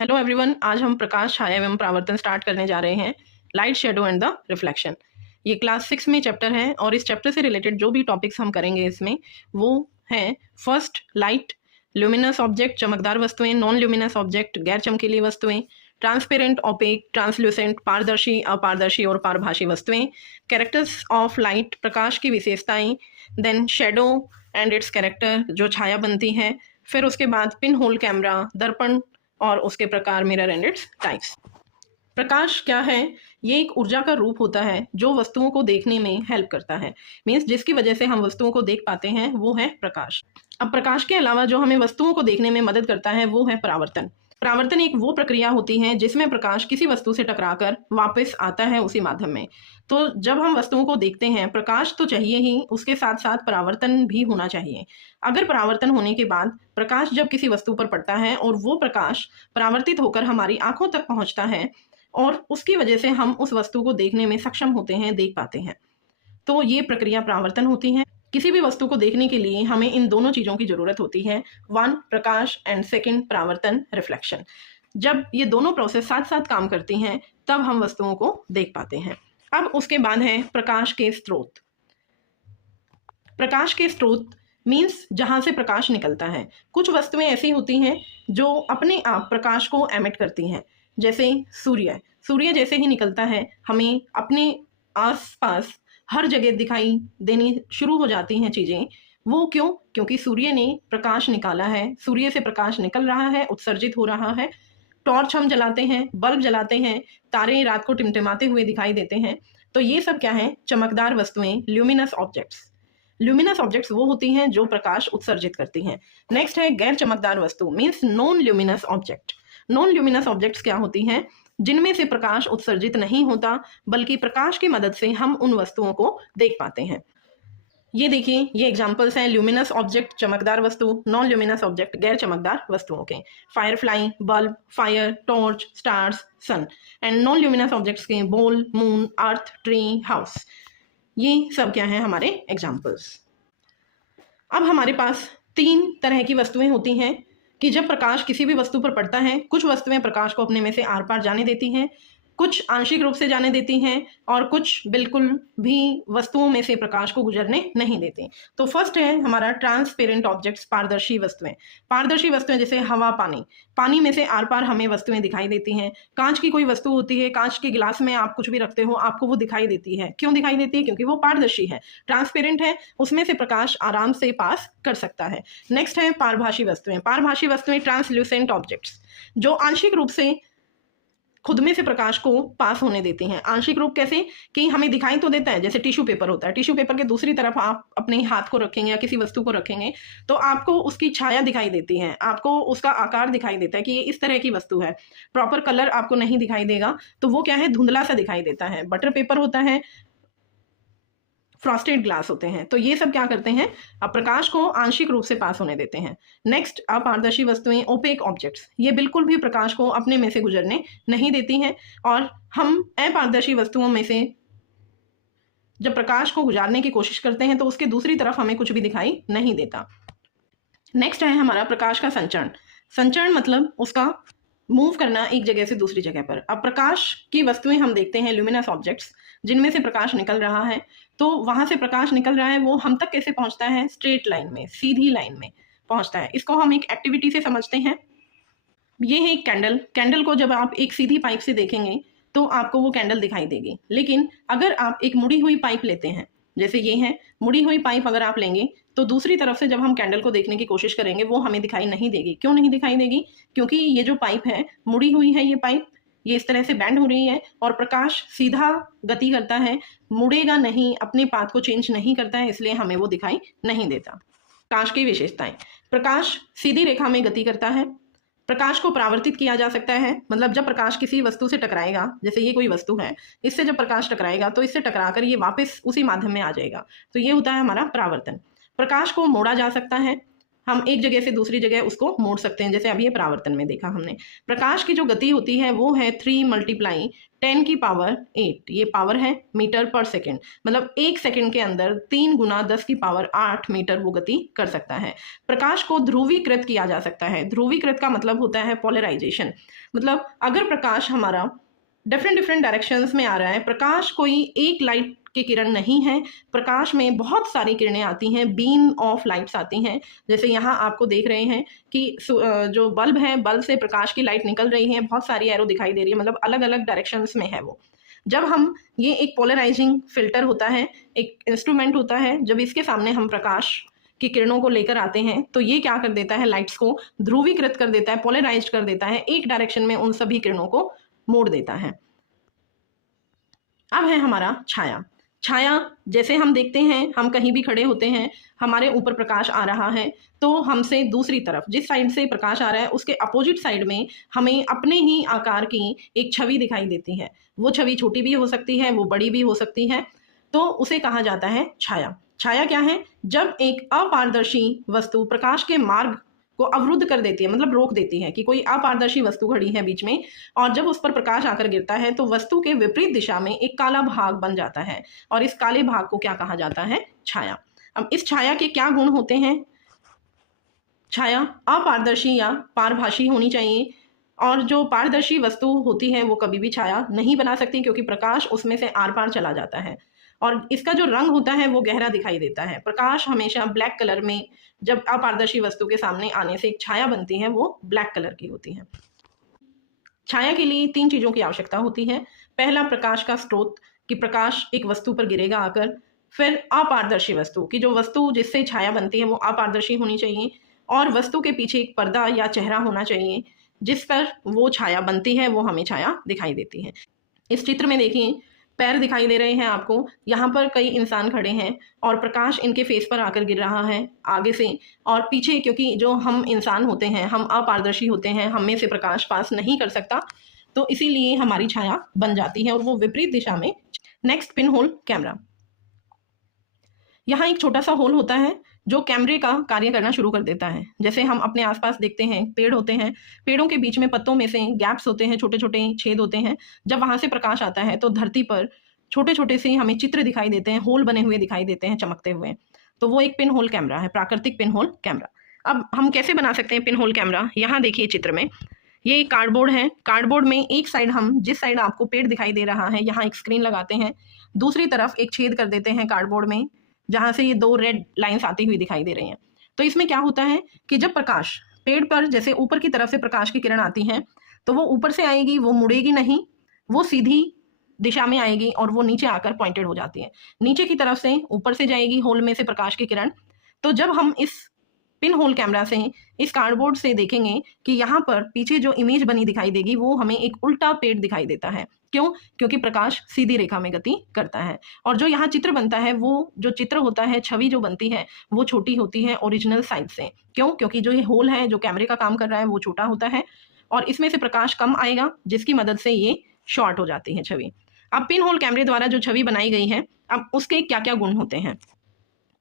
Hello everyone, आज हम प्रकाश, छाया एवं परावर्तन स्टार्ट करने जा रहे हैं। Light, shadow and the reflection. ये क्लास 6 में चैप्टर है और इस चैप्टर से रिलेटेड जो भी टॉपिक्स हम करेंगे इसमें वो हैं फर्स्ट लाइट, ल्यूमिनस ऑब्जेक्ट चमकदार वस्तुएं, नॉन ल्यूमिनस ऑब्जेक्ट गैर चमकीली वस्तुएं, ट्रांसपेरेंट, ओपेक, ट्रांसल्यूसेंट पारदर्शी, अपारदर्शी और पारभासी वस्तुएं, कैरेक्टर्स ऑफ लाइट प्रकाश की विशेषताएं, then shadow and its character जो छाया बनती है, फिर उसके बाद पिन होल कैमरा, दर्पण और उसके प्रकार, मिरर एंड इट्स टाइप्स। प्रकाश क्या है? ये एक ऊर्जा का रूप होता है जो वस्तुओं को देखने में हेल्प करता है। मीन्स जिसकी वजह से हम वस्तुओं को देख पाते हैं वो है प्रकाश। अब प्रकाश के अलावा जो हमें वस्तुओं को देखने में मदद करता है वो है परावर्तन। परावर्तन एक वो प्रक्रिया होती है जिसमें प्रकाश किसी वस्तु से टकराकर वापस आता है उसी माध्यम में। तो जब हम वस्तुओं को देखते हैं, प्रकाश तो चाहिए ही, उसके साथ साथ परावर्तन भी होना चाहिए। अगर परावर्तन होने के बाद प्रकाश जब किसी वस्तु पर पड़ता है और वो प्रकाश परावर्तित होकर हमारी आंखों तक पहुंचता है और उसकी वजह से हम उस वस्तु को देखने में सक्षम होते हैं, देख पाते हैं, तो ये प्रक्रिया परावर्तन होती है। किसी भी वस्तु को देखने के लिए हमें इन दोनों चीजों की जरूरत होती है, वन प्रकाश एंड सेकंड परावर्तन, रिफ्लेक्शन। जब ये दोनों प्रोसेस साथ साथ काम करती हैं तब हम वस्तुओं को देख पाते हैं। अब उसके बाद है प्रकाश के स्रोत। प्रकाश के स्रोत मीन्स जहां से प्रकाश निकलता है। कुछ वस्तुएं ऐसी होती हैं जो अपने आप प्रकाश को एमिट करती हैं, जैसे सूर्य। सूर्य जैसे ही निकलता है हमें अपने आसपास हर जगह दिखाई देनी शुरू हो जाती हैं चीजें। वो क्यों? क्योंकि सूर्य ने प्रकाश निकाला है, सूर्य से प्रकाश निकल रहा है, उत्सर्जित हो रहा है। टॉर्च हम जलाते हैं, बल्ब जलाते हैं, तारे रात को टिमटिमाते हुए दिखाई देते हैं। तो ये सब क्या है? चमकदार वस्तुएं, ल्यूमिनस ऑब्जेक्ट्स। ल्यूमिनस ऑब्जेक्ट्स वो होती हैं जो प्रकाश उत्सर्जित करती हैं। नेक्स्ट है गैर चमकदार वस्तु, means non luminous object. Non luminous objects क्या होती हैं? जिनमें से प्रकाश उत्सर्जित नहीं होता, बल्कि प्रकाश की मदद से हम उन वस्तुओं को देख पाते हैं। ये देखिए, ये एग्जांपल्स हैं ल्यूमिनस ऑब्जेक्ट चमकदार वस्तु, नॉन ल्यूमिनस ऑब्जेक्ट गैर चमकदार वस्तुओं के। Firefly, bulb, fire, torch, stars, sun. And non luminous objects के ball, moon, earth, tree, house. ये सब क्या है? हमारे एग्जाम्पल्स। अब हमारे पास तीन तरह की वस्तुएं होती हैं कि जब प्रकाश किसी भी वस्तु पर पड़ता है, कुछ वस्तुएं प्रकाश को अपने में से आर पार जाने देती हैं, कुछ आंशिक रूप से जाने देती हैं और कुछ बिल्कुल भी वस्तुओं में से प्रकाश को गुजरने नहीं देती। तो फर्स्ट है हमारा ट्रांसपेरेंट ऑब्जेक्ट्स, पारदर्शी वस्तुएं। पारदर्शी वस्तुएं जैसे हवा, पानी। पानी में से आर पार हमें वस्तुएं दिखाई देती हैं। कांच की कोई वस्तु होती है, कांच के गिलास में आप कुछ भी रखते हो, आपको वो दिखाई देती है। क्यों दिखाई देती है? क्योंकि वो पारदर्शी है, ट्रांसपेरेंट है, उसमें से प्रकाश आराम से पास कर सकता है। नेक्स्ट है पारभासी वस्तुएं। पारभासी वस्तुएं ट्रांसल्यूसेंट ऑब्जेक्ट्स, जो आंशिक रूप से खुद में से प्रकाश को पास होने देती हैं। आंशिक रूप कैसे? कि हमें दिखाई तो देता है, जैसे टिश्यू पेपर होता है, टिश्यू पेपर के दूसरी तरफ आप अपने हाथ को रखेंगे या किसी वस्तु को रखेंगे तो आपको उसकी छाया दिखाई देती है, आपको उसका आकार दिखाई देता है कि ये इस तरह की वस्तु है। प्रॉपर कलर आपको नहीं दिखाई देगा, तो वो क्या है? धुंधला सा दिखाई देता है। बटर पेपर होता है, फ्रॉस्टेड ग्लास होते हैं। तो ये सब क्या करते हैं? अब प्रकाश को आंशिक रूप से पास होने देते हैं। नेक्स्ट, अपारदर्शी वस्तुएं, ओपेक ऑब्जेक्ट्स। ये बिल्कुल भी प्रकाश को अपने में से गुजरने नहीं देती हैं और हम अपारदर्शी वस्तुओं में से जब प्रकाश को गुजारने की कोशिश करते हैं तो उसके दूसरी तरफ हमें कुछ भी दिखाई नहीं देता। नेक्स्ट है हमारा प्रकाश का संचरण। संचरण मतलब उसका मूव करना एक जगह से दूसरी जगह पर। अब प्रकाश की वस्तुएं हम देखते हैं, ल्यूमिनस ऑब्जेक्ट्स, जिनमें से प्रकाश निकल रहा है, तो वहां से प्रकाश निकल रहा है, वो हम तक कैसे पहुंचता है? स्ट्रेट लाइन में, सीधी लाइन में पहुंचता है। इसको हम एक एक्टिविटी से समझते हैं। ये है एक कैंडल। कैंडल को जब आप एक सीधी पाइप से देखेंगे तो आपको वो कैंडल दिखाई देगी, लेकिन अगर आप एक मुड़ी हुई पाइप लेते हैं, जैसे ये है मुड़ी हुई पाइप, अगर आप लेंगे तो दूसरी तरफ से जब हम कैंडल को देखने की कोशिश करेंगे वो हमें दिखाई नहीं देगी। क्यों नहीं दिखाई देगी? क्योंकि ये जो पाइप है, मुड़ी हुई है, ये पाइप ये इस तरह से बैंड हो रही है और प्रकाश सीधा गति करता है, मुड़ेगा नहीं, अपने पाथ को चेंज नहीं करता है, इसलिए हमें वो दिखाई नहीं देता। प्रकाश की विशेषताएं। प्रकाश सीधी रेखा में गति करता है। प्रकाश को परावर्तित किया जा सकता है, मतलब जब प्रकाश किसी वस्तु से टकराएगा, जैसे ये कोई वस्तु है, इससे जब प्रकाश टकराएगा तो इससे टकराकर ये वापस उसी माध्यम में आ जाएगा, तो ये होता है हमारा परावर्तन। प्रकाश को मोड़ा जा सकता है, हम एक जगह से दूसरी जगह उसको मोड़ सकते हैं, जैसे अभी ये परावर्तन में देखा हमने। प्रकाश की जो गति होती है वो है 3 × 10⁸ ये पावर है मीटर पर सेकेंड, मतलब 1 सेकेंड के अंदर 3 × 10⁸ मीटर वो गति कर सकता है। प्रकाश को ध्रुवीकृत किया जा सकता है। ध्रुवीकृत का मतलब होता है पोलराइजेशन, मतलब अगर प्रकाश हमारा डिफरेंट डायरेक्शंस में आ रहा है, प्रकाश कोई एक लाइट की किरण नहीं है, प्रकाश में बहुत सारी किरणें आती हैं, बीम ऑफ लाइट्स आती हैं। जैसे यहाँ आपको देख रहे हैं कि जो बल्ब है, बल्ब से प्रकाश की लाइट निकल रही है, बहुत सारी एरो दिखाई दे रही है, मतलब अलग अलग डायरेक्शंस में है वो। जब हम ये एक पोलराइजिंग फिल्टर होता है, एक इंस्ट्रूमेंट होता है, जब इसके सामने हम प्रकाश की किरणों को लेकर आते हैं तो ये क्या कर देता है, लाइट्स को ध्रुवीकृत कर देता है, पोलराइज कर देता है, एक डायरेक्शन में उन सभी किरणों को मोड़ देता है। अब है हमारा छाया। छाया जैसे हम देखते हैं, हम कहीं भी खड़े होते हैं, हमारे ऊपर प्रकाश आ रहा है, तो हमसे दूसरी तरफ जिस साइड से प्रकाश आ रहा है उसके अपोजिट साइड में हमें अपने ही आकार की एक छवि दिखाई देती है। वो छवि छोटी भी हो सकती है, वो बड़ी भी हो सकती है, तो उसे कहा जाता है छाया। छाया क्या है, जब एक अपारदर्शी वस्तु प्रकाश के मार्ग को अवरुद्ध कर देती है, मतलब रोक देती है, कि कोई अपारदर्शी वस्तु खड़ी है बीच में और जब उस पर प्रकाश आकर गिरता है तो वस्तु के विपरीत दिशा में एक काला भाग बन जाता है और इस काले भाग को क्या कहा जाता है, छाया। अब इस छाया के क्या गुण होते हैं, छाया अपारदर्शी या पारभासी होनी चाहिए, और जो पारदर्शी वस्तु होती है वो कभी भी छाया नहीं बना सकती क्योंकि प्रकाश उसमें से आर पार चला जाता है, और इसका जो रंग होता है वो गहरा दिखाई देता है। प्रकाश हमेशा ब्लैक कलर में, जब अपारदर्शी वस्तु के सामने आने से एक छाया बनती है वो ब्लैक कलर की होती है। छाया के लिए 3 चीज़ों की आवश्यकता होती है। पहला, प्रकाश का स्रोत, कि प्रकाश एक वस्तु पर गिरेगा आकर। फिर अपारदर्शी वस्तु, कि जो वस्तु जिससे छाया बनती है वो अपारदर्शी होनी चाहिए, और वस्तु के पीछे एक पर्दा या चेहरा होना चाहिए जिस पर वो छाया बनती है, वो हमें छाया दिखाई देती है। इस चित्र में देखिए, पैर दिखाई दे रहे हैं आपको, यहाँ पर कई इंसान खड़े हैं और प्रकाश इनके फेस पर आकर गिर रहा है आगे से और पीछे, क्योंकि जो हम इंसान होते हैं हम अपारदर्शी होते हैं, हम में से प्रकाश पास नहीं कर सकता, तो इसीलिए हमारी छाया बन जाती है और वो विपरीत दिशा में। Next, pin hole camera. यहाँ एक छोटा सा होल होता है जो कैमरे का कार्य करना शुरू कर देता है। जैसे हम अपने आसपास देखते हैं, पेड़ होते हैं, पेड़ों के बीच में पत्तों में से गैप्स होते हैं, छोटे छोटे छेद होते हैं। जब वहाँ से प्रकाश आता है तो धरती पर छोटे छोटे से हमें चित्र दिखाई देते हैं, होल बने हुए दिखाई देते हैं चमकते हुए, तो वो एक पिन होल कैमरा है, प्राकृतिक पिन होल कैमरा। अब हम कैसे बना सकते हैं पिन होल कैमरा, यहाँ देखिए चित्र में, ये कार्डबोर्ड है। कार्डबोर्ड में एक साइड, हम जिस साइड आपको पेड़ दिखाई दे रहा है यहाँ एक स्क्रीन लगाते हैं, दूसरी तरफ एक छेद कर देते हैं कार्डबोर्ड में जहाँ से ये 2 रेड लाइंस आती हुई दिखाई दे रही हैं। तो इसमें क्या होता है कि जब प्रकाश पेड़ पर, जैसे ऊपर की तरफ से प्रकाश की किरण आती है तो वो ऊपर से आएगी, वो मुड़ेगी नहीं, वो सीधी दिशा में आएगी और वो नीचे आकर पॉइंटेड हो जाती है। नीचे की तरफ से ऊपर से जाएगी होल में से प्रकाश की किरण। तो जब हम इस पिन होल कैमरा से, इस कार्डबोर्ड से देखेंगे कि यहाँ पर पीछे जो इमेज बनी दिखाई देगी वो हमें एक उल्टा पेड़ दिखाई देता है। क्यों? क्योंकि प्रकाश सीधी रेखा में गति करता है, और जो यहाँ चित्र बनता है, वो जो चित्र होता है, छवि जो बनती है वो छोटी होती है ओरिजिनल साइज से। क्यों? क्योंकि जो ये होल है, जो कैमरे का काम कर रहा है, वो छोटा होता है और इसमें से प्रकाश कम आएगा, जिसकी मदद से ये शॉर्ट हो जाती है छवि। अब पिन होल कैमरे द्वारा जो छवि बनाई गई है, अब उसके क्या क्या गुण होते हैं।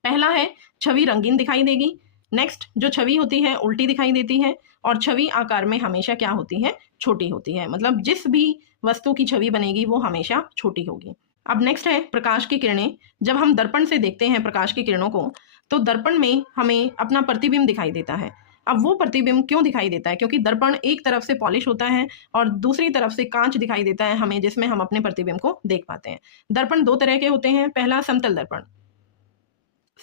पहला है, छवि रंगीन दिखाई देगी। नेक्स्ट, जो छवि होती है उल्टी दिखाई देती है, और छवि आकार में हमेशा क्या होती है, छोटी होती है, मतलब जिस भी वस्तु की छवि बनेगी वो हमेशा छोटी होगी। अब नेक्स्ट है प्रकाश की किरणें। जब हम दर्पण से देखते हैं प्रकाश की किरणों को, तो दर्पण में हमें अपना प्रतिबिंब दिखाई देता है। अब वो प्रतिबिंब क्यों दिखाई देता है? क्योंकि दर्पण एक तरफ से पॉलिश होता है और दूसरी तरफ से कांच दिखाई देता है हमें, जिसमें हम अपने प्रतिबिंब को देख पाते हैं। दर्पण 2 तरह के होते हैं। पहला, समतल दर्पण।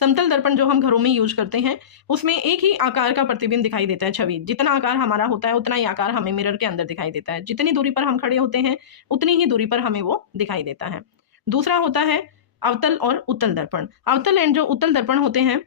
समतल दर्पण जो हम घरों में यूज करते हैं, उसमें एक ही आकार का प्रतिबिंब दिखाई देता है छवि। जितना आकार हमारा होता है उतना ही आकार हमें मिरर के अंदर दिखाई देता है। जितनी दूरी पर हम खड़े होते हैं उतनी ही दूरी पर हमें वो दिखाई देता है। दूसरा होता है अवतल और उत्तल दर्पण। अवतल एंड जो उत्तल दर्पण होते हैं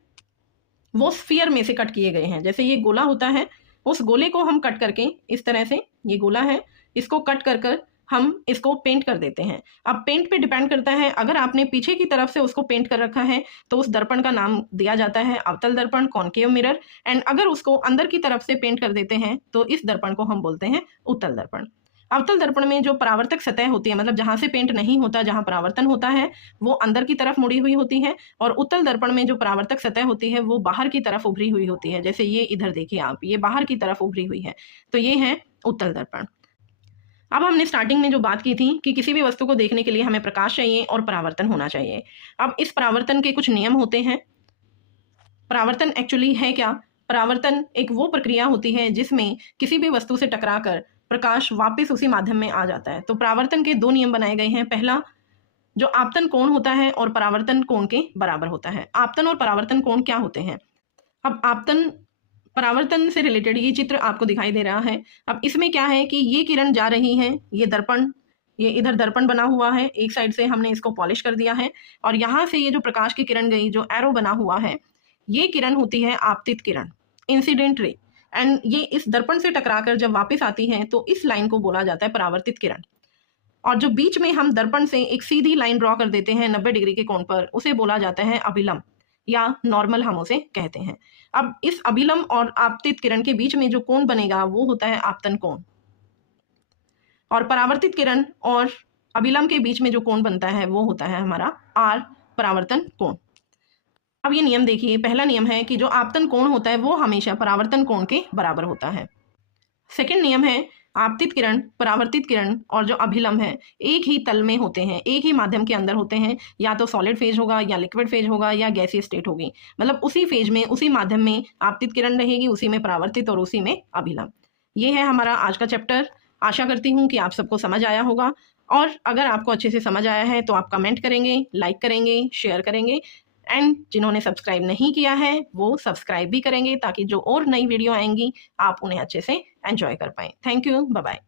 वो स्फीयर में से कट किए गए हैं। जैसे ये गोला होता है, उस गोले को हम कट करके, इस तरह से ये गोला है, इसको कट कर कर हम इसको पेंट कर देते हैं। अब पेंट पे डिपेंड करता है, अगर आपने पीछे की तरफ से उसको पेंट कर रखा है तो उस दर्पण का नाम दिया जाता है अवतल दर्पण, कॉनकेव मिरर। एंड अगर उसको अंदर की तरफ से पेंट कर देते हैं तो इस दर्पण को हम बोलते हैं उत्तल दर्पण। अवतल दर्पण में जो परावर्तक सतह होती है, मतलब जहां से पेंट नहीं होता, जहां परावर्तन होता है, वो अंदर की तरफ मुड़ी हुई होती है, और उत्तल दर्पण में जो परावर्तक सतह होती है वो बाहर की तरफ उभरी हुई होती है। जैसे ये इधर देखिए आप, ये बाहर की तरफ उभरी हुई है, तो ये है उत्तल दर्पण। अब हमने स्टार्टिंग में जो बात की थी कि किसी भी वस्तु को देखने के लिए हमें प्रकाश चाहिए और परावर्तन होना चाहिए। अब इस परावर्तन के कुछ नियम होते हैं। परावर्तन एक्चुअली है क्या? परावर्तन एक वो प्रक्रिया होती है जिसमें किसी भी वस्तु से टकराकर प्रकाश वापस उसी माध्यम में आ जाता है। तो परावर्तन के 2 नियम बनाए गए हैं। पहला, जो आपतन कोण होता है और परावर्तन कोण के बराबर होता है। आपतन और परावर्तन कोण क्या होते हैं? अब आपतन परावर्तन से रिलेटेड ये चित्र आपको दिखाई दे रहा है। अब इसमें क्या है कि ये किरण जा रही है, ये दर्पण, ये इधर दर्पण बना हुआ है, एक साइड से हमने इसको पॉलिश कर दिया है, और यहाँ से ये जो प्रकाश की किरण गई, जो एरो बना हुआ है, ये किरण होती है आपतित किरण, इंसिडेंट रे। एंड ये इस दर्पण से टकराकर जब वापस आती है तो इस लाइन को बोला जाता है परावर्तित किरण। और जो बीच में हम दर्पण से एक सीधी लाइन ड्रॉ कर देते हैं 90 डिग्री के कोण पर, उसे बोला जाता है अभिलंब, या नॉर्मल हम उसे कहते हैं। अब इस अभिलंब और आपतित किरण के बीच में जो कोण बनेगा वो होता है आपतन कोण, और परावर्तित किरण और अभिलंब के बीच में जो कोण बनता है वो होता है हमारा आर परावर्तन कोण। अब ये नियम देखिए, पहला नियम है कि जो आपतन कोण होता है वो हमेशा परावर्तन कोण के बराबर होता है। सेकंड नियम है, आपतित किरण, परावर्तित किरण और जो अभिलंब है एक ही तल में होते हैं, एक ही माध्यम के अंदर होते हैं। या तो सॉलिड फेज होगा, या लिक्विड फेज होगा, या गैसीय स्टेट होगी। मतलब उसी फेज में, उसी माध्यम में आपतित किरण रहेगी, उसी में परावर्तित और उसी में अभिलंब। ये है हमारा आज का चैप्टर। आशा करती हूँ कि आप सबको समझ आया होगा, और अगर आपको अच्छे से समझ आया है तो आप कमेंट करेंगे, लाइक करेंगे, शेयर करेंगे, एंड जिन्होंने सब्सक्राइब नहीं किया है वो सब्सक्राइब भी करेंगे, ताकि जो और नई वीडियो आएंगी आप उन्हें अच्छे से एंजॉय कर पाएं। Thank you, bye bye.